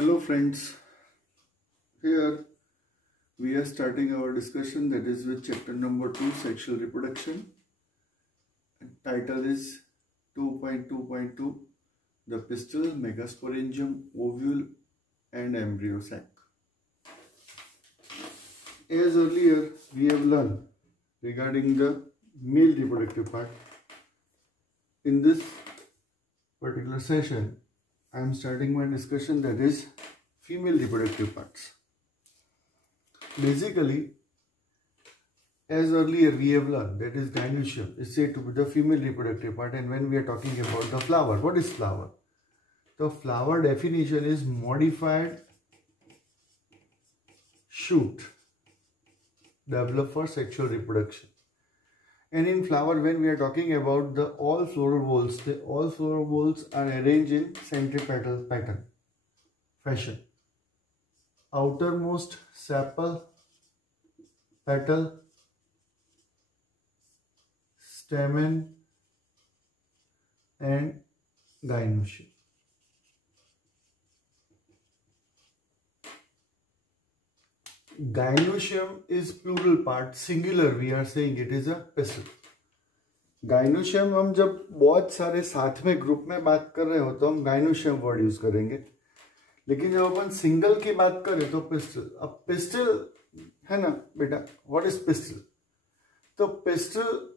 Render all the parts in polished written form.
Hello friends, here we are starting our discussion, that is with chapter number 2, sexual reproduction. Title is 2.2.2, the pistil, megasporangium, ovule and embryo sac. As earlier we have learned regarding the male reproductive part, in this particular session I am starting my discussion, that is female reproductive parts. Basically, as earlier we have learned, that is gynoecium is said to be the female reproductive part, and when we are talking about the flower, what is flower? The flower definition is modified shoot developed for sexual reproduction. And in flower, when we are talking about the all floral whorls, the all floral whorls are arranged in centripetal pattern fashion. Outermost sepal, petal, stamen and gynoecium. Gynoecium is plural part, singular we are saying it is a pistil. Gynoecium हम जब बहुत सारे साथ में group में बात कर रहे हो तो हम gynoecium वर्ड यूज करेंगे, लेकिन जब अपन सिंगल की बात करें तो पिस्टल. अब पिस्टल है ना बेटा, व्हाट इज पिस्टल? तो पिस्टल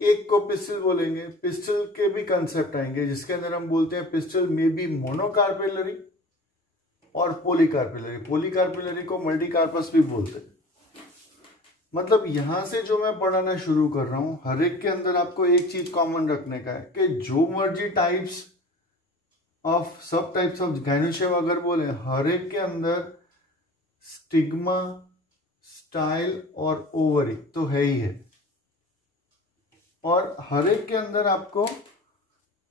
एक को पिस्टल बोलेंगे. पिस्टल के भी कंसेप्ट आएंगे जिसके अंदर हम बोलते हैं पिस्टल मे बी मोनोकार्पेलरी और पोलीकार्पेलरी. पोलीकार्पेलरी को मल्टीकार्पस भी बोलते हैं. मतलब यहां से जो मैं पढ़ाना शुरू कर रहा हूं, हर एक के अंदर आपको एक चीज कॉमन रखने का है कि जो मर्जी टाइप्स ऑफ सब टाइप्स ऑफ gynoecium अगर बोले, हर एक के अंदर स्टिग्मा, स्टाइल और ओवरी तो है ही है, और हर एक के अंदर आपको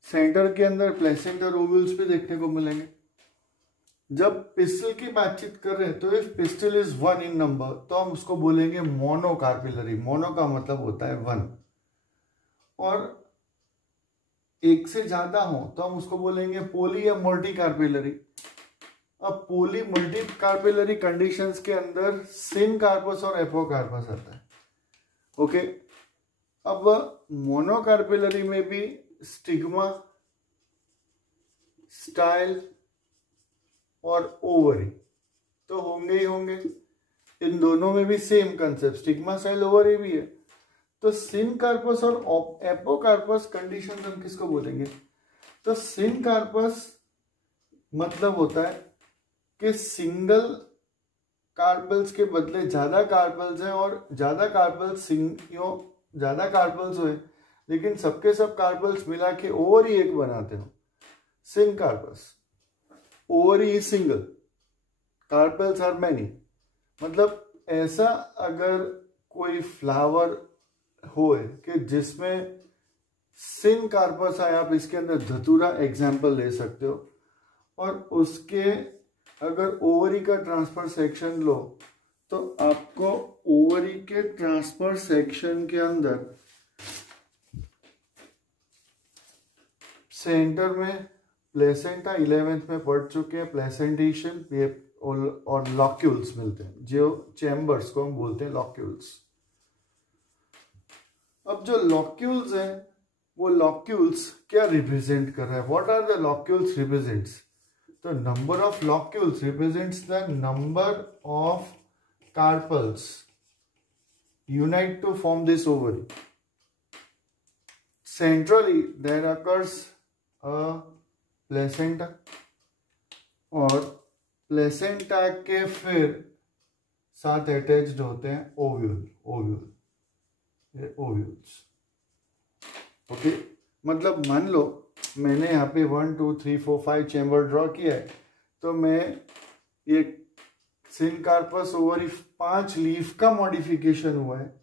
सेंटर के अंदर प्लेसेंटा और ओव्यूल्स भी देखने को मिलेंगे. जब पिस्टल की बातचीत कर रहे हैं तो if pistil is 1 in number तो हम उसको बोलेंगे मोनोकार्पेलरी. मोनो का मतलब होता है 1, और एक से ज्यादा हो तो हम उसको बोलेंगे पोली या मल्टीकार्पेलरी. अब पोली मल्टीकार्पेलरी कंडीशंस के अंदर सिनकार्पस और एपोकार्पस आता है. ओके, अब मोनोकार्पेलरी में भी स्टिग्मा, स्टाइल और ओवरी तो होंगे ही होंगे. इन दोनों में भी same concept, stigma, style, ovary भी है. तो सिनकार्पस और एपोकार्पस कंडीशन हम किसको बोलेंगे? तो सिनकार्पस मतलब होता है कि सिंगल कार्पल्स के बदले ज्यादा कार्पल्स हैं, और ज्यादा कार्पल्स ज्यादा कार्पल्स हुए लेकिन सबके सब कार्पल्स मिला के ओवरी एक बनाते हो, syncarpous. Ovary is single, carpels are many. मतलब ऐसा अगर कोई फ्लावर हो कि जिसमें सिनकार्पस है, आप इसके अंदर धतूरा एग्जाम्पल ले सकते हो, और उसके अगर ओवरी का ट्रांसफर सेक्शन लो तो आपको ओवरी के ट्रांसफर सेक्शन के अंदर सेंटर में प्लेसेंटा 11th में पढ़ चुके हैं, प्लेसेंटेशन और लॉक्यूल्स मिलते हैं, जो चैम्बर्स को हम बोलते हैं लॉक्यूल्स. अब जो लॉक्यूल्स हैं वो लॉक्यूल्स क्या रिप्रेजेंट कर रहा है? What are the locules represents? तो number of locules represents the number of carpels unite to form this ovary. Centrally there occurs a placenta, और प्लेसेंटा के फिर साथ अटैच्ड होते हैं ओव्यूल्स. ओके, मतलब मान लो मैंने यहाँ पे 1 2 3 4 5 चैम्बर ड्रॉ किया है, तो मैं ये सिनकार्पस ओवरी 5 लीफ का मॉडिफिकेशन हुआ है,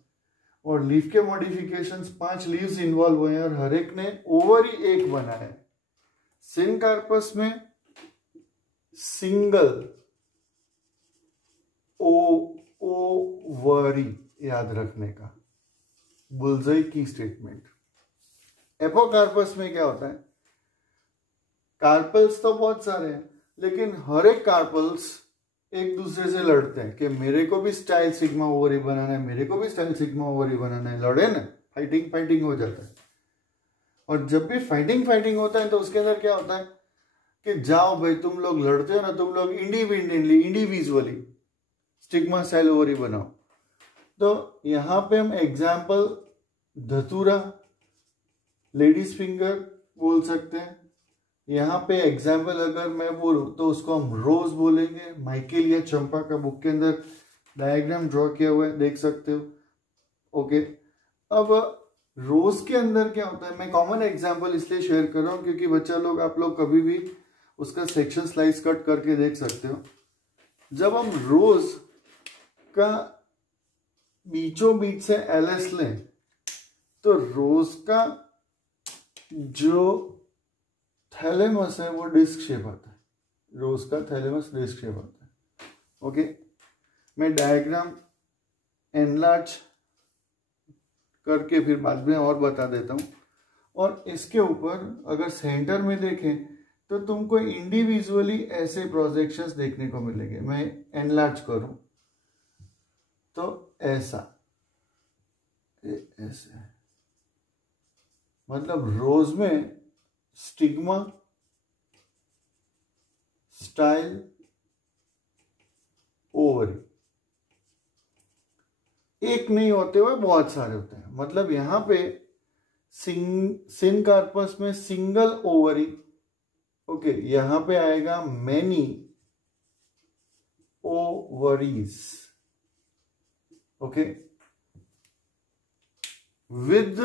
और लीफ के मॉडिफिकेशंस 5 लीव्स इन्वॉल्व हुए हैं, और हर एक ने ओवरी एक बना है. सिनकार्पस में सिंगल ओवरी याद रखने का बुलजाई की स्टेटमेंट. एपोकार्पस में क्या होता है? कार्पल्स तो बहुत सारे हैं, लेकिन हर एक कार्पल्स एक दूसरे से लड़ते हैं कि मेरे को भी स्टाइल सिग्मा ओवरी बनाना है, मेरे को भी स्टाइल सिग्मा ओवरी बनाना है, लड़े ना, फाइटिंग हो जाता है। और जब भी फाइटिंग होता है तो उसके अंदर क्या होता है कि जाओ भाई तुम लोग लड़ते हो ना, तुम लोग इंडिविजुअली स्टिग्मा स्टाइल ओवरी बनाओ। तो यहाँ पे हम एग्जाम्पल धतूरा, लेडीज फिंगर बोल सकते हैं। यहाँ पे एग्जाम्पल अगर मैं बोलूं तो उसको हम रोज बोलेंगे। माइकेल या चंपा का बुक के अंदर डायग्राम ड्रॉ किया हुआ है, देख सकते हो। ओके, अब रोज के अंदर क्या होता है, मैं कॉमन एग्जाम्पल इसलिए शेयर कर रहा हूँ क्योंकि बच्चा लोग, आप लोग कभी भी उसका सेक्शन स्लाइस कट करके देख सकते हो। जब हम रोज का बीचों बीच से एलएस लें तो रोज का जो थैलेमस है वो डिस्क शेप आता है, रोज का थैलेमस डिस्क शेप आता है। ओके, मैं डायग्राम एनलार्ज करके फिर बाद में और बता देता हूँ। और इसके ऊपर अगर सेंटर में देखें तो तुमको इंडिविजुअली ऐसे प्रोजेक्शंस देखने को मिलेंगे। मैं एनलार्ज करूं तो ऐसा, ऐसे, मतलब रोज में स्टिग्मा स्टाइल ओवरी एक नहीं होते हुए बहुत सारे होते हैं। मतलब यहां पे सिनकार्पस में सिंगल ओवरी, ओके, यहां पे आएगा many ovaries, okay, with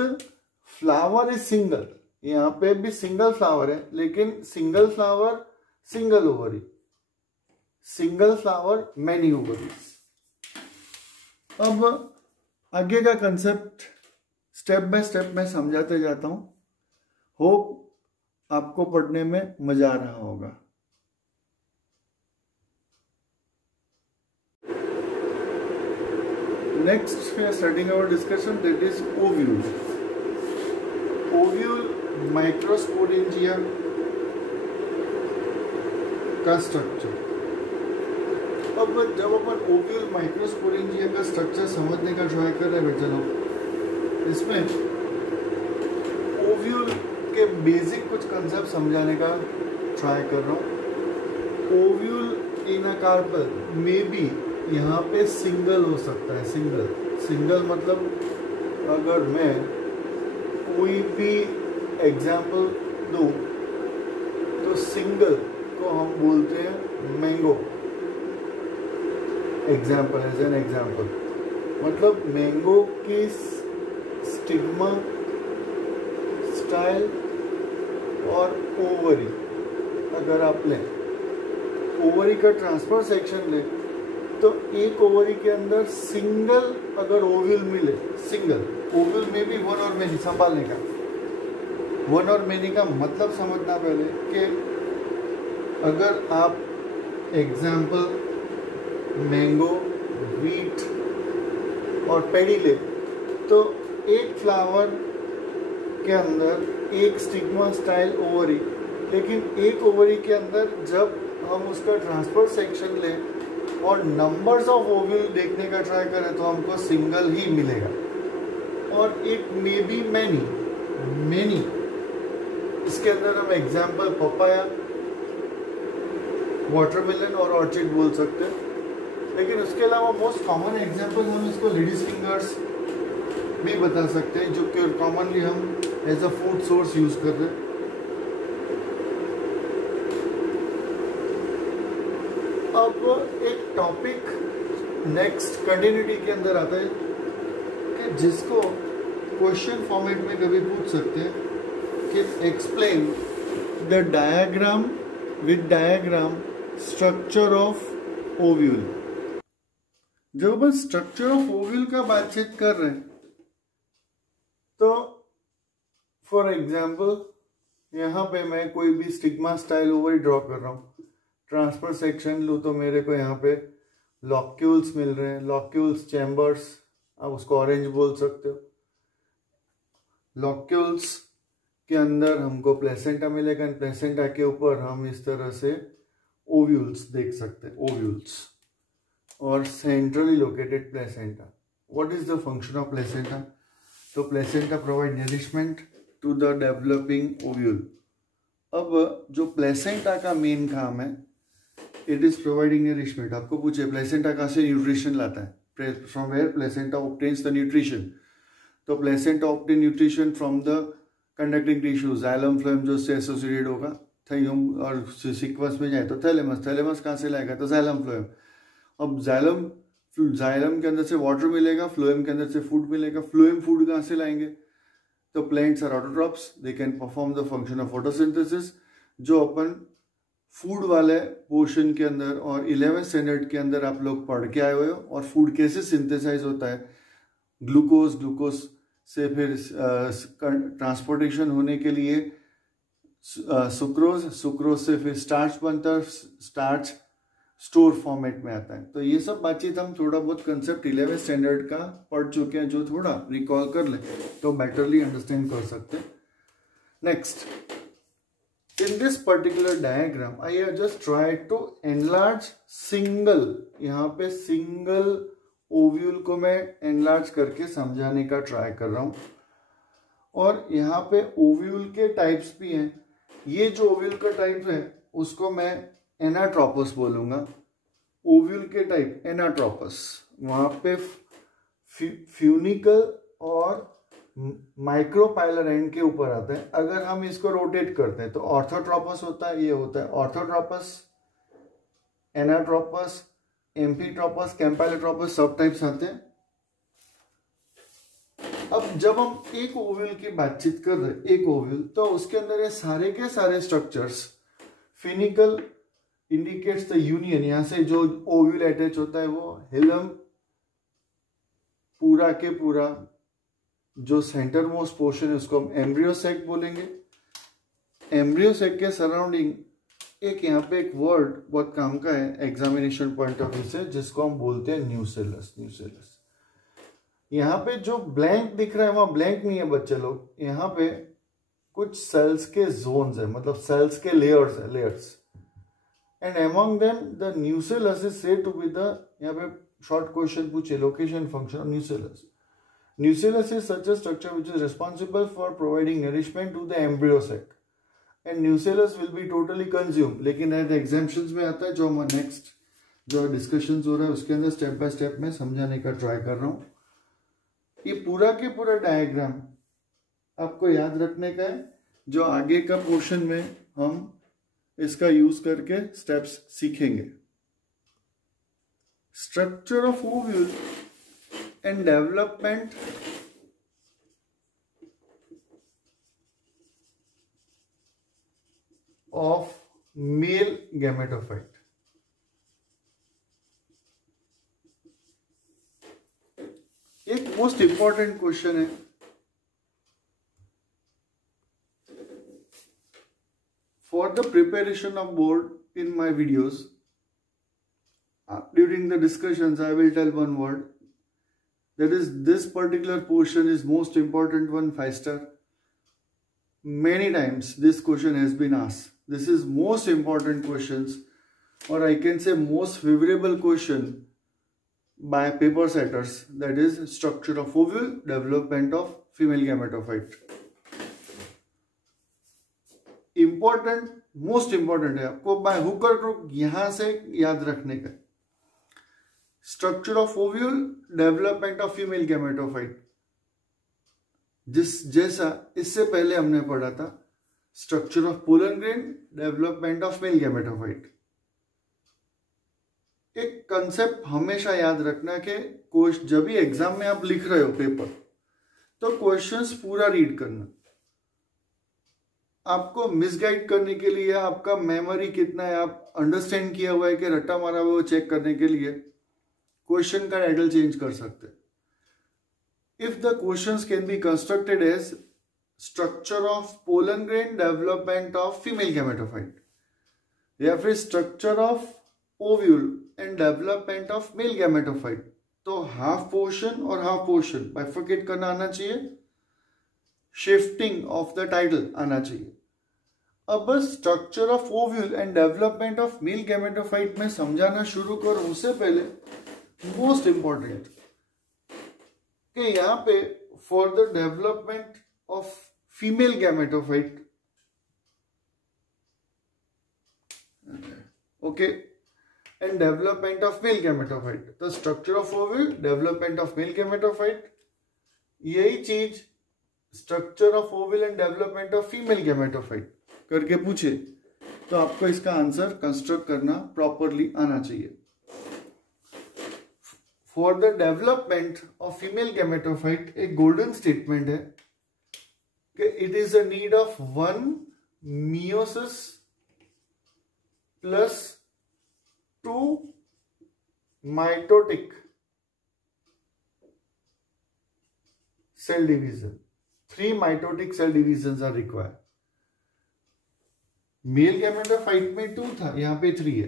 flower is single. यहां पे भी सिंगल फ्लावर है लेकिन single flower single ovary, single flower many ovaries. अब आगे का कंसेप्ट स्टेप बाय स्टेप मैं समझाते जाता हूं। होप आपको पढ़ने में मजा आ रहा होगा। Next we are starting our discussion, that is ovule. Ovule microsporangia का स्ट्रक्चर। अब जब अपन ओव्यूल माइक्रोस्पोरेंजिया का स्ट्रक्चर समझने का ट्राई कर रहे हैं, चलो इसमें ओव्यूल के बेसिक कुछ कंसेप्ट समझाने का ट्राई कर रहा हूँ। ओव्यूल इन अ कार्पल में भी यहाँ पे सिंगल हो सकता है। सिंगल मतलब अगर मैं कोई भी एग्जाम्पल दूँ तो सिंगल को हम बोलते हैं mango. Example, as an example, मतलब मैंगो की स्टिग्मा स्टाइल और ओवरी अगर आप लें, ओवरी का ट्रांसफर सेक्शन लें तो एक ओवरी के अंदर सिंगल अगर ओव्यूल मिले, सिंगल ओव्यूल में भी वन और मेनी संभालने का, वन और मेनी का मतलब समझना पहले कि अगर आप एग्जाम्पल मैंगो, वीट और पेडी ले तो एक फ्लावर के अंदर एक स्टिग्मा स्टाइल ओवरी, लेकिन एक ओवरी के अंदर जब हम उसका ट्रांसफर सेक्शन लें और नंबर्स ऑफ ओव्यूल देखने का ट्राई करें तो हमको सिंगल ही मिलेगा। और इट मे बी मैनी, इसके अंदर हम एग्जाम्पल पपाया, वाटरमेलन और ऑर्चिड बोल सकते हैं। लेकिन उसके अलावा मोस्ट कॉमन एग्जाम्पल हम इसको लेडीज फिंगर्स भी बता सकते हैं, जो कि कॉमनली हम as a food source use कर रहे हैं। अब एक टॉपिक नेक्स्ट कंटिन्यूटी के अंदर आता है कि जिसको क्वेश्चन फॉर्मेट में कभी पूछ सकते हैं कि explain the diagram with diagram structure of ovule. जब अपन स्ट्रक्चर ऑफ ओव्यूल का बातचीत कर रहे हैं तो फॉर एग्जाम्पल यहाँ पे मैं कोई भी स्टिग्मा स्टाइल ओवरी ड्रॉ कर रहा हूँ। ट्रांसफर सेक्शन लूँ तो मेरे को यहाँ पे लॉक्यूल्स मिल रहे हैं, लॉक्यूल्स चैम्बर्स, आप उसको ऑरेंज बोल सकते हो। लॉक्यूल्स के अंदर हमको प्लेसेंटा मिलेगा, प्लेसेंटा के ऊपर हम इस तरह से ओव्यूल्स देख सकते हैं, ओव्यूल्स और centrally located placenta. What is the function of placenta? तो placenta provide nourishment to the developing ovule. अब जो प्लेसेंटा का मेन काम है, इट इज प्रोवाइडिंग नरिशमेंट. आपको पूछे प्लेसेंटा कहाँ से न्यूट्रिशन लाता है, from where placenta obtains the nutrition. तो placenta obtain nutrition from the conducting tissue, xylem phloem जो से एसोसिएटेड होगा, थाइलम और सीक्वेंस में जाए तो थैलेमस. थैलेमस कहाँ से लाएगा? तो जाइलम फ्लोएम. अब जाइलम के अंदर से वाटर मिलेगा, फ्लोएम के अंदर से फूड मिलेगा. फ्लोएम फूड कहाँ से लाएंगे? तो plants are autotrophs, they can perform the function of photosynthesis. जो अपन फूड वाले पोर्शन के अंदर और 11th स्टैंडर्ड के अंदर आप लोग पढ़ के आए हुए हो. और फूड कैसे सिंथेसाइज होता है, ग्लूकोज से फिर ट्रांसपोर्टेशन होने के लिए सुक्रोज से फिर स्टार्च बनता है, स्टार्च स्टोर फॉर्मेट में आता है. तो ये सब बातचीत हम थोड़ा बहुत कंसेप्ट 11th स्टैंडर्ड का पढ़ चुके हैं, जो थोड़ा रिकॉल कर ले तो बेटरली अंडरस्टैंड कर सकते हैं. Next, in this particular diagram I have just tried to enlarge single, यहाँ पे single ovule को मैं enlarge करके समझाने का ट्राई कर रहा हूँ. और यहाँ पे ovule के टाइप्स भी हैं. ये जो ovule का टाइप है उसको मैं एनाट्रोपस बोलूँगा. ovule के टाइप एनाट्रोपस, वहाँ पे फ्यूनिकल और माइक्रोपाइलर एंड के ऊपर आता है. अगर हम इसको रोटेट करते हैं तो ऑर्थोट्रोपस होता है, ये होता है ऑर्थोट्रोपस, एनाट्रोपस, एम्फीट्रोपस, कैम्पाइलोट्रोपस, सब टाइप्स आते हैं. अब जब हम एक ओव्यूल की बातचीत कर रहे हैं, एक ओव्यूल, तो उसके अंदर ये सारे के सारे स्ट्रक्चर्स, फिनिकल इंडिकेट्स द यूनियन, यहां से जो ओव्यूल अटैच होता है वो हिलम, पूरा के पूरा जो सेंटर मोस्ट पोर्शन है उसको हम एम्ब्रियो सेक बोलेंगे. एम्ब्रियो सेक के सराउंडिंग एक यहाँ पे एक वर्ड बहुत काम का है एग्जामिनेशन पॉइंट ऑफ व्यू से, जिसको हम बोलते हैं न्यूसेलस. न्यूसेलस. यहाँ पे जो ब्लैंक दिख रहा है वहां ब्लैंक नहीं है बच्चे लोग, यहाँ पे कुछ सेल्स के जोन्स है, मतलब सेल्स के लेयर्स है, layers. And among them the nucellus is said to be the, यहाँ पे शॉर्ट क्वेश्चन पूछे, location function of nucellus. Nucellus is such a structure which is responsible for providing nourishment to the embryo sac, and nucellus will be totally consumed. लेकिन ऐसे exemptions में आता है, जो हम नेक्स्ट जो डिस्कशंस हो रहा है उसके अंदर स्टेप बाय स्टेप में समझाने का ट्राई कर रहा हूँ. ये पूरा के पूरा डायग्राम आपको याद रखने का है, जो आगे का पोर्शन में हम इसका यूज करके स्टेप्स सीखेंगे. Structure of ovule and development of male gametophyte. एक मोस्ट इंपॉर्टेंट क्वेश्चन है, for the preparation of board in my videos, during the discussions I will tell one word, that is, this particular portion is most important one, 5 star. Many times this question has been asked. This is most important questions, or I can say most favorable question by paper setters, that is structure of ovule, development of female gametophyte. Important, most important है, आपको by hook or crook यहाँ से याद रखने का. Structure of ovule, development of female gametophyte, जैसा इससे पहले हमने पढ़ा था structure of pollen grain, development of male gametophyte. एक कंसेप्ट हमेशा याद रखना कि जब भी एग्जाम में आप लिख रहे हो पेपर, तो क्वेश्चंस पूरा रीड करना. आपको मिसगाइड करने के लिए, आपका मेमोरी कितना है, आप अंडरस्टैंड किया हुआ है कि रट्टा मारा हुआ है, वो चेक करने के लिए क्वेश्चन का टाइटल चेंज कर सकते. If the questions can be constructed as structure of pollen grain, development of female gametophyte, या फिर structure of ovule and development of male gametophyte, तो हाफ पोर्शन और हाफ पोर्शन बाइफरकेट करना आना चाहिए, शिफ्टिंग ऑफ द टाइटल आना चाहिए. अब structure of ovule and development of male gametophyte में समझाना शुरू करूं उससे पहले मोस्ट इंपॉर्टेंट कि यहाँ पे for the development of female gametophyte, okay, and development of male gametophyte, the structure of ovule, development of male gametophyte, यही चीज structure of ovule and development of female gametophyte करके पूछे तो आपको इसका आंसर कंस्ट्रक्ट करना प्रॉपरली आना चाहिए। For the development of female gametophyte एक गोल्डन स्टेटमेंट है कि it is a need of 1 meiosis plus 2 mitotic cell division. 3 mitotic cell divisions are required. Male gametophyte में 2 था, यहाँ पे 3 है।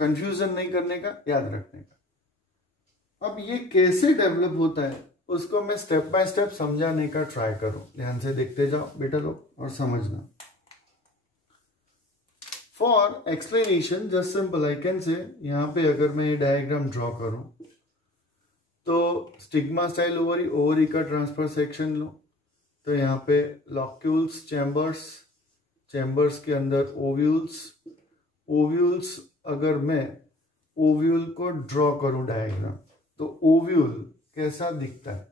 कंफ्यूजन नहीं करने का, याद रखने का। अब ये कैसे डेवलप होता है उसको मैं स्टेप बाय स्टेप समझाने का ट्राई करूं। ध्यान से देखते जाओ बेटा लोग और समझना। For explanation just simple I can से, यहाँ पे अगर मैं ये डायग्राम ड्रॉ करूं तो स्टिग्मा स्टाइल ओवरी, ओवरी का ट्रांसफर सेक्शन लो तो यहाँ पे लॉक्यूल्स, चैम्बर्स, चैम्बर्स के अंदर ओव्यूल्स, ओव्यूल्स अगर मैं ओव्यूल को ड्रॉ करूं डायग्राम तो ओव्यूल कैसा दिखता है?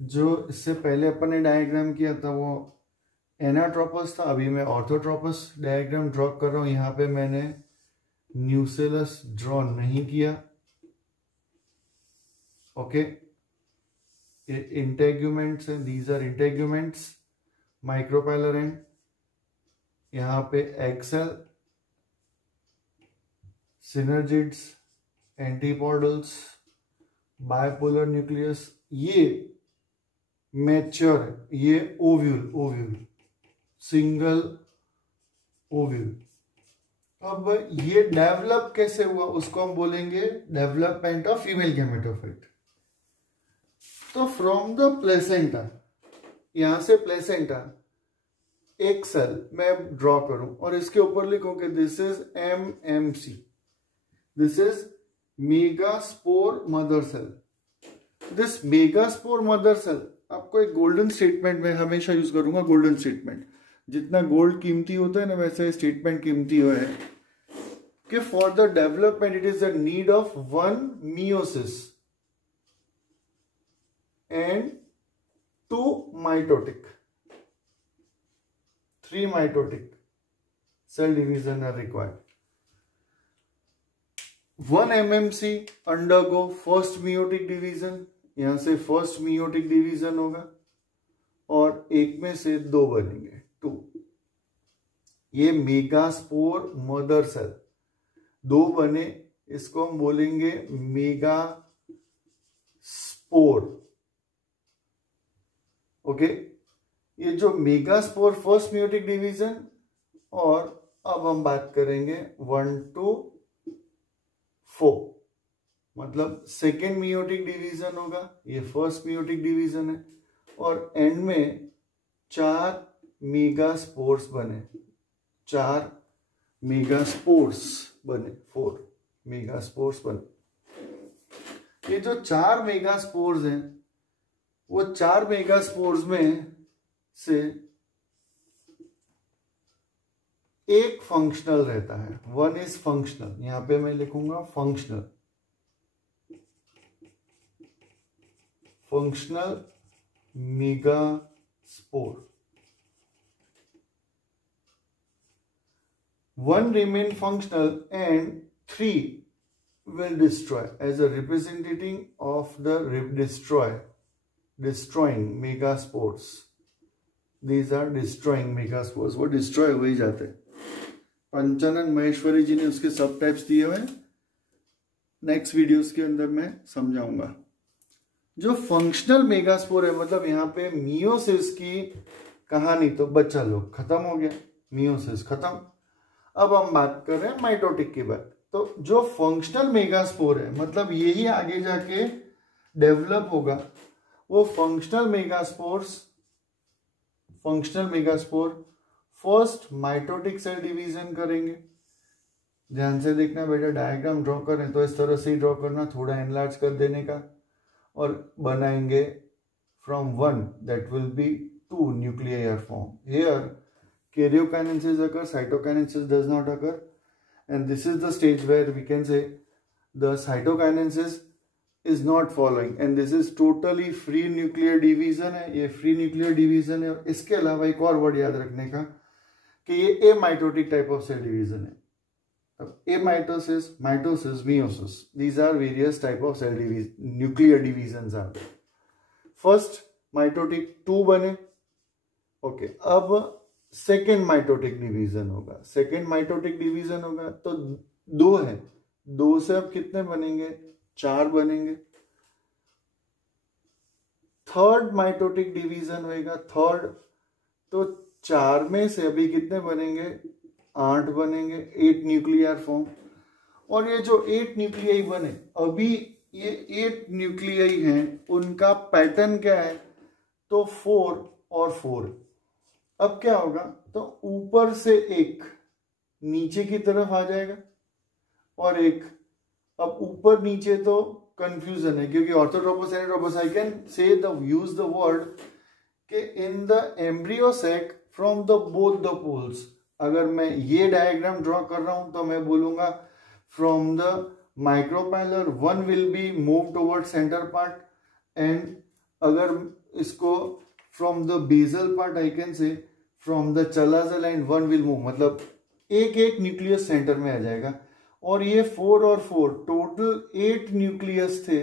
जो इससे पहले अपन ने डायग्राम किया था वो एनाट्रोपस था, अभी मैं ऑर्थोट्रोपस डायग्राम ड्रॉ कर रहा हूं। यहाँ पे मैंने न्यूसेलस ड्रॉ नहीं किया, ओके। इंटेग्यूमेंट्स हैं, these are integuments, micropylar and यहाँ पे egg cell, synergids, antipodals, bipolar nucleus, ये मैच्योर है, ये ओव्यूल, ओव्यूल सिंगल ओव्यूल। अब ये डेवलप कैसे हुआ उसको हम बोलेंगे डेवलपमेंट ऑफ फीमेल गैमेटोफाइट। तो फ्रॉम द प्लेसेंटा, यहां से प्लेसेंटा एक सेल मैं ड्रॉ करूं और इसके ऊपर लिखूं कि this is MMC, this is megaspore mother cell. This megaspore mother cell, आपको एक गोल्डन स्टेटमेंट में हमेशा यूज करूंगा, गोल्डन स्टेटमेंट। जितना गोल्ड कीमती होता है ना वैसे स्टेटमेंट कीमती है कि for the development it is the need of 1 meiosis and 2 mitotic, 3 mitotic cell division are required. 1 MMC undergo first meiotic division, यहां से फर्स्ट meiotic division होगा और एक में से 2 बनेंगे, 2। ये मेगास्पोर मदर सेल 2 बने, इसको हम बोलेंगे मेगास्पोर, ओके। ये जो मेगास्पोर फर्स्ट meiotic डिवीजन, और अब हम बात करेंगे 1 to 4, मतलब सेकेंड meiotic डिवीजन होगा, ये फर्स्ट meiotic डिवीजन है, और एंड में 4 मेगास्पोर्स बने, 4 मेगास्पोर्स बने, 4 मेगास्पोर्स बने। ये जो 4 मेगास्पोर्स हैं वो 4 मेगास्पोर्स में से एक फंक्शनल रहता है, 1 इज फंक्शनल। यहां पे मैं लिखूंगा functional, functional megaspore. 1 remain functional and 3 will destroy as a representing of the destroying megaspores. These are destroying megaspores, वो destroy हो ही जाते हैं। पंचानन महेश्वरी जी ने उसके सब टाइप्स दिए हुए हैं, नेक्स्ट वीडियोस के अंदर मैं समझाऊंगा। जो फंक्शनल मेगास्पोर है, मतलब यहाँ पे मियोसिस की कहानी तो बच्चा लोग खत्म हो गया, मियोसिस खत्म। अब हम बात कर रहे हैं माइटोटिक की बात। तो जो फंक्शनल मेगास्पोर है, मतलब यही आगे जाके डेवलप होगा, वो functional megaspore first mitotic cell division करेंगे। ध्यान से देखना बेटा, डायग्राम ड्रॉ करें तो इस तरह से ही ड्रॉ करना, थोड़ा एनलार्ज कर देने का, और बनाएंगे from one that will be two nuclei are form. Here karyokinesis occurs, cytokinesis does not occur, and this is the stage where we can say the cytokinesis is not following, and this is totally free nuclear division है, ये free nuclear division है। और इसके अलावा एक और word याद रखने का कि ये amitotic type of cell division है। अब amitosis, mitosis, meiosis, these are various type of cell division, nuclear divisions are there। First mitotic 2 बने, ओके। अब सेकेंड माइटोटिक डिवीजन होगा, सेकेंड माइटोटिक डिवीजन होगा तो 2 है, 2 से अब कितने बनेंगे, 4 बनेंगे। थर्ड माइटोटिक डिवीजन होगा, थर्ड, तो 4 में से अभी कितने बनेंगे, 8 बनेंगे, 8 न्यूक्लियर फॉर्म। और ये जो 8 न्यूक्लियाई बने, अभी ये 8 न्यूक्लियाई हैं, उनका पैटर्न क्या है, तो 4 और 4। अब क्या होगा, तो ऊपर से एक नीचे की तरफ आ जाएगा और एक, अब ऊपर नीचे तो कंफ्यूजन है क्योंकि orthotropous anatropous, I can say use the word कि in the embryo sac from the both the poles. अगर मैं ये डायग्राम ड्रॉ कर रहा हूं तो मैं बोलूंगा from the micropylar one will be move toward centre part, and अगर इसको from the basal part I can say from the chalazal end one will move, मतलब एक एक न्यूक्लियस सेंटर में आ जाएगा। और ये 4 और 4 टोटल 8 न्यूक्लियस थे,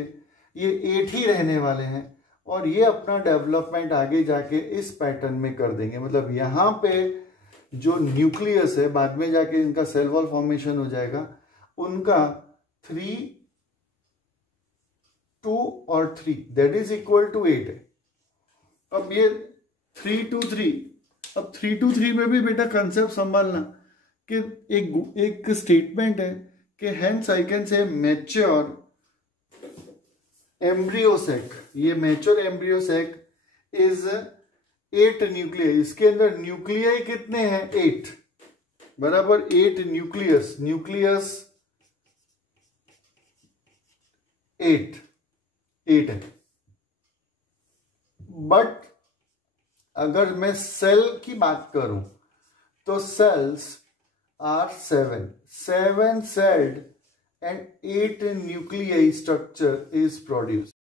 ये 8 ही रहने वाले हैं और ये अपना डेवलपमेंट आगे जाके इस पैटर्न में कर देंगे। मतलब यहाँ पे जो न्यूक्लियस है बाद में जाके इनका सेल वॉल फॉर्मेशन हो जाएगा, उनका 3, 2 और 3 दैट इज इक्वल टू 8 है। अब ये 3 2 3, अब 3 2 3 में भी बेटा कंसेप्ट संभालना कि एक स्टेटमेंट है कि हेंस आई कैन से मैच्योर एम्ब्रियोसेक, ये मैच्योर एम्ब्रियोसेक इज 8 न्यूक्लियाई। इसके अंदर न्यूक्लियाई कितने हैं, 8 बराबर 8 न्यूक्लियस, न्यूक्लियस 8 है। बट अगर मैं सेल की बात करूं तो cells are 7 celled and 8 nuclei structure is produced.